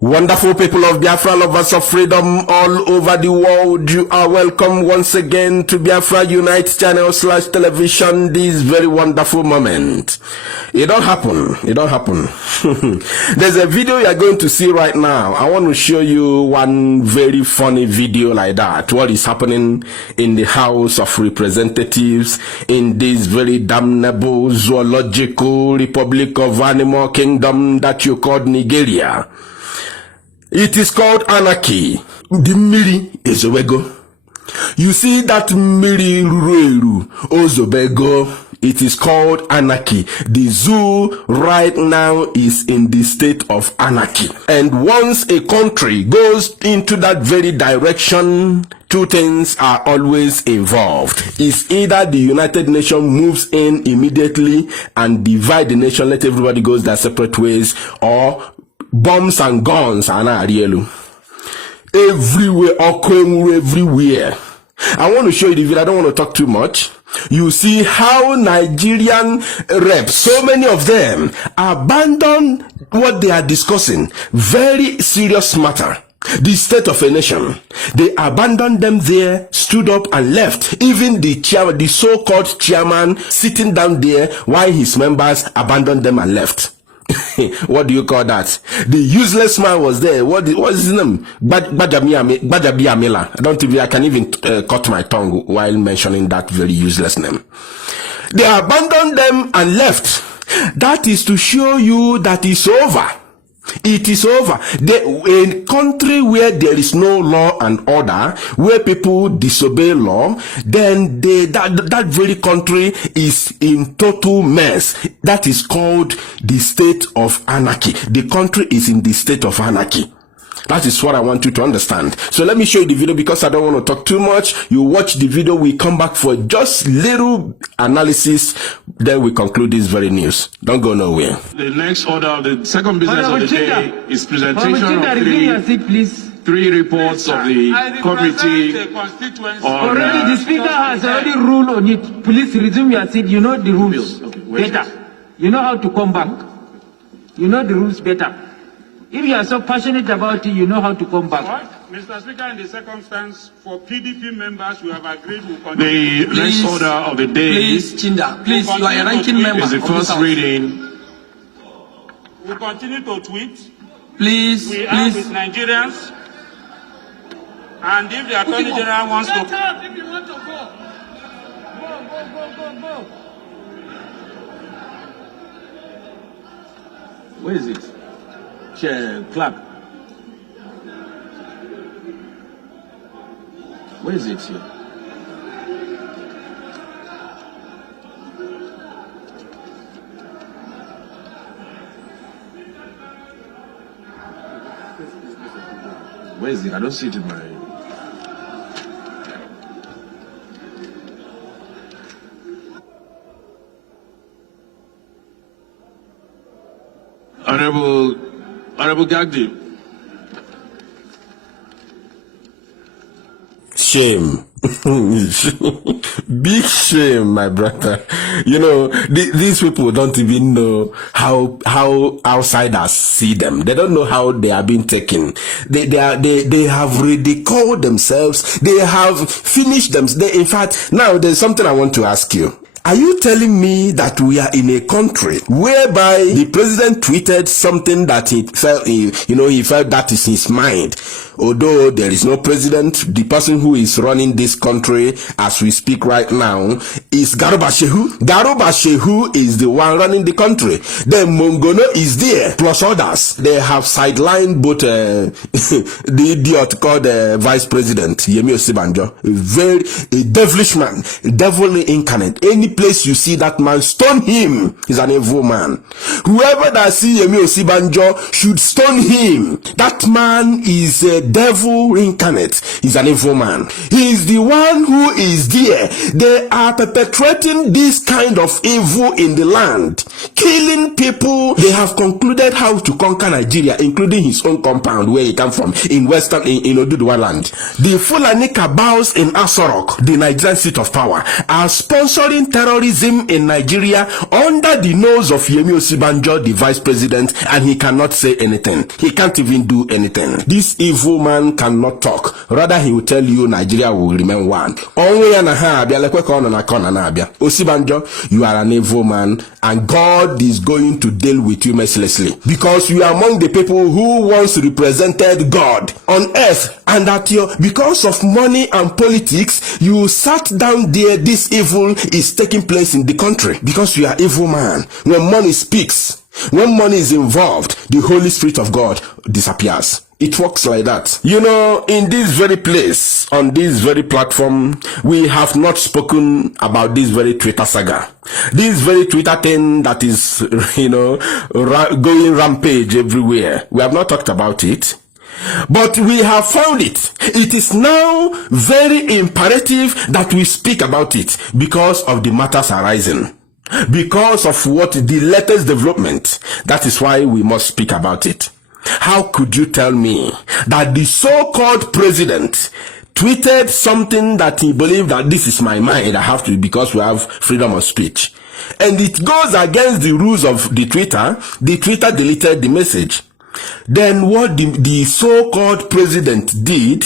Wonderful people of Biafra, lovers of freedom all over the world, you are welcome once again to Biafra Unite channel / television. This very wonderful moment. It don't happen. There's a video you are going to see right now. I want to show you one very funny video like that. What is happening in the House of Representatives in this very damnable zoological Republic of Animal Kingdom that you call Nigeria. It is called anarchy. The Miri Ezobego. You see that Miri Rueru Ozobego. It is called anarchy. The zoo right now is in the state of anarchy. And once a country goes into that very direction, two things are always involved. It's either the United Nations moves in immediately and divide the nation, let everybody go their separate ways, or bombs and guns are not real. Everywhere, occurring everywhere. I want to show you the video. I don't want to talk too much. You see how Nigerian reps, so many of them, abandon what they are discussing. Very serious matter. The state of a nation. They abandoned them there, stood up and left. Even the chairman, the so-called chairman, sitting down there while his members abandoned them and left. What do you call that? The useless man was there. What is his name? Bajabi Amila. I can even cut my tongue while mentioning that very useless name. They abandoned them and left. That is to show you that it's over. It is over. A country where there is no law and order, where people disobey law, then that very country is in total mess. That is called the state of anarchy. The country is in the state of anarchy. That is what I want you to understand. So let me show you the video because I don't want to talk too much. You watch the video, we come back for just little analysis, then we conclude this very news. Don't go nowhere. The next order of the second business of the day is presentation of three reports of the committee. Already the speaker has already ruled on it. Please resume your seat. You know the rules better. You know how to come back. You know the rules better. If you are so passionate about it, you know how to come back. What? Mr. Speaker, in the circumstance, for PDP members, we have agreed to continue. The next order of the day please, Chinda, please, you are a ranking member. Is the first reading. We continue to tweet. Please, we are with Nigerians. And if the Attorney General wants to... If you want to go. Go. Where is it? Clark. Where is it here? Where is it? I don't see it in my... Honorable Gagdi. Shame. Big shame, my brother. You know, these people don't even know how outsiders see them. They don't know how they are being taken. They have ridiculed themselves. They have finished them. In fact, now there's something I want to ask you. Are you telling me that we are in a country whereby the president tweeted something that he felt that is his mind? Although there is no president, the person who is running this country as we speak right now is Garuba Shehu. Garuba Shehu is the one running the country. Then Mongono is there, plus others. They have sidelined both the idiot called Vice President Yemi Osibanjo. A devilish man, devil incarnate. Any place you see that man, stone him. He's an evil man. Whoever that see Yemi Osibanjo should stone him. That man is a devil incarnate. He's an evil man. He is the one who is there. They are perpetrating this kind of evil in the land, killing people. They have concluded how to conquer Nigeria, including his own compound where he come from, in western, in Oduduwa land. The Fulani cabals in Asorok, the Nigerian seat of power, are sponsoring terrorism in Nigeria under the nose of Yemi Osibanjo, the vice president, and he cannot say anything. He can't even do anything. This evil man cannot talk. Rather, he will tell you Nigeria will remain one. Osibanjo, you are an evil man, and God is going to deal with you mercilessly, because you are among the people who once represented God on earth, and that because of money and politics, you sat down there. This evil is taking place in the country because you are evil man. When money speaks, when money is involved, the Holy Spirit of God disappears. It works like that. You know, in this very place, on this very platform, we have not spoken about this very Twitter saga. This very Twitter thing that is, going rampage everywhere. We have not talked about it. But we have found it. It is now very imperative that we speak about it because of the matters arising. Because of what the latest development. That is why we must speak about it. How could you tell me that the so-called president tweeted something that he believed that this is my mind, I have to, because we have freedom of speech, and it goes against the rules of the Twitter deleted the message? Then what the so-called president did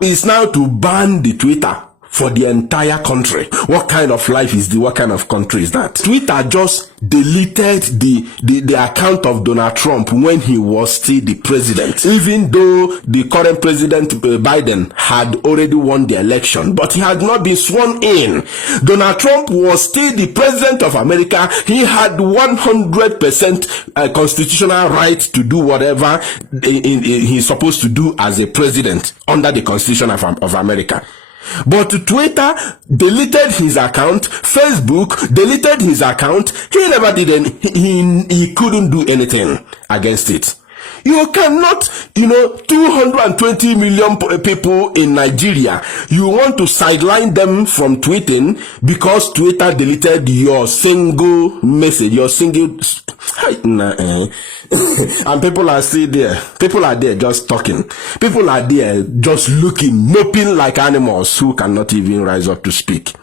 is now to ban the Twitter for the entire country. What kind of life is what kind of country is that? Twitter just deleted the account of Donald Trump when he was still the president, even though the current president Biden had already won the election, but he had not been sworn in. Donald Trump was still the president of America. He had 100% constitutional right to do whatever he's supposed to do as a president under the Constitution of America. But Twitter deleted his account, Facebook deleted his account. He never did anything. He couldn't do anything against it. You cannot, 220 million people in Nigeria, you want to sideline them from tweeting because Twitter deleted your single message, your single, and people are still there. People are there just talking. People are there just looking, moping like animals who cannot even rise up to speak.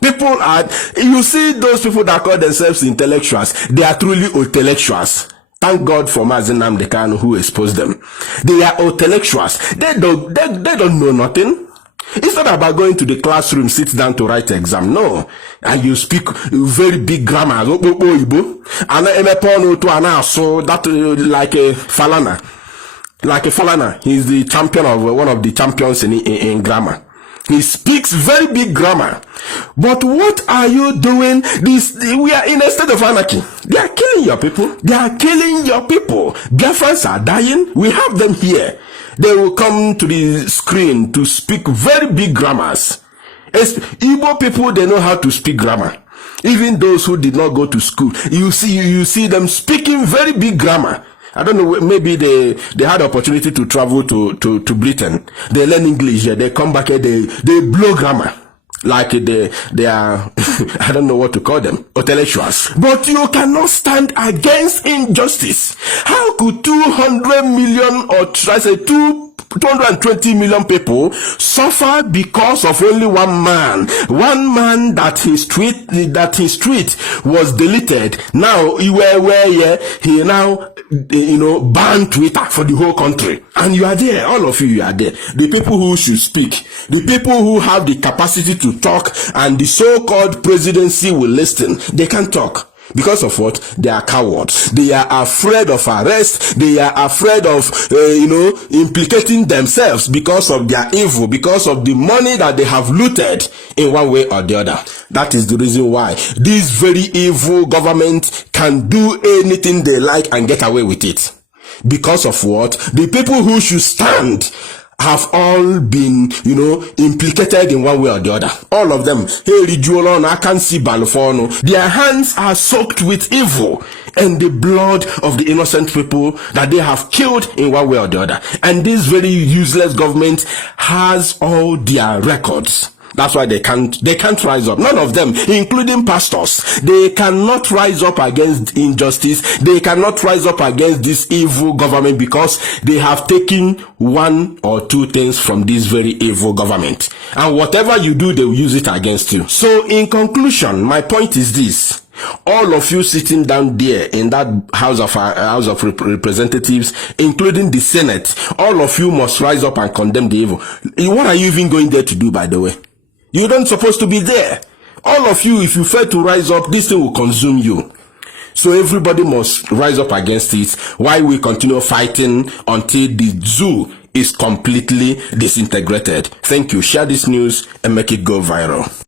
People are, you see those people that call themselves intellectuals, they are truly intellectuals. Thank God for Mazi Nnamdi Kanu who exposed them. They are intellectuals. They don't know nothing. It's not about going to the classroom, sit down to write exam. No. And you speak very big grammar. And so that like a Falana. Like a Falana. He's the champion of one of the champions in grammar. He speaks very big grammar. But what are you doing? We are in a state of anarchy. They are killing your people. They are killing your people. Biafrans are dying. We have them here. They will come to the screen to speak very big grammars. Igbo people, they know how to speak grammar. Even those who did not go to school, you see them speaking very big grammar. I don't know, maybe they had opportunity to travel to Britain. They learn English, they come back here, they blow grammar. Like they are, I don't know what to call them, intellectuals. But you cannot stand against injustice. How could 200 million, or should I say 220 million people suffer because of only one man that his tweet was deleted? Now he now ban Twitter for the whole country, and you are there, all of you are there, the people who should speak, the people who have the capacity to talk, and the so-called presidency will listen. They can't talk. Because of what? They are cowards. They are afraid of arrest. They are afraid of, implicating themselves because of their evil, because of the money that they have looted in one way or the other. That is the reason why this very evil government can do anything they like and get away with it. Because of what? The people who should stand have all been, implicated in one way or the other. All of them. Their hands are soaked with evil and the blood of the innocent people that they have killed in one way or the other. And this very useless government has all their records. That's why they can't rise up. None of them, including pastors, they cannot rise up against injustice. They cannot rise up against this evil government because they have taken one or two things from this very evil government. And whatever you do, they will use it against you. So in conclusion, my point is this. All of you sitting down there in that House of Representatives, including the Senate, all of you must rise up and condemn the evil. What are you even going there to do, by the way? You don't supposed to be there. All of you, if you fail to rise up, this thing will consume you. So everybody must rise up against it while we continue fighting until the zoo is completely disintegrated. Thank you. Share this news and make it go viral.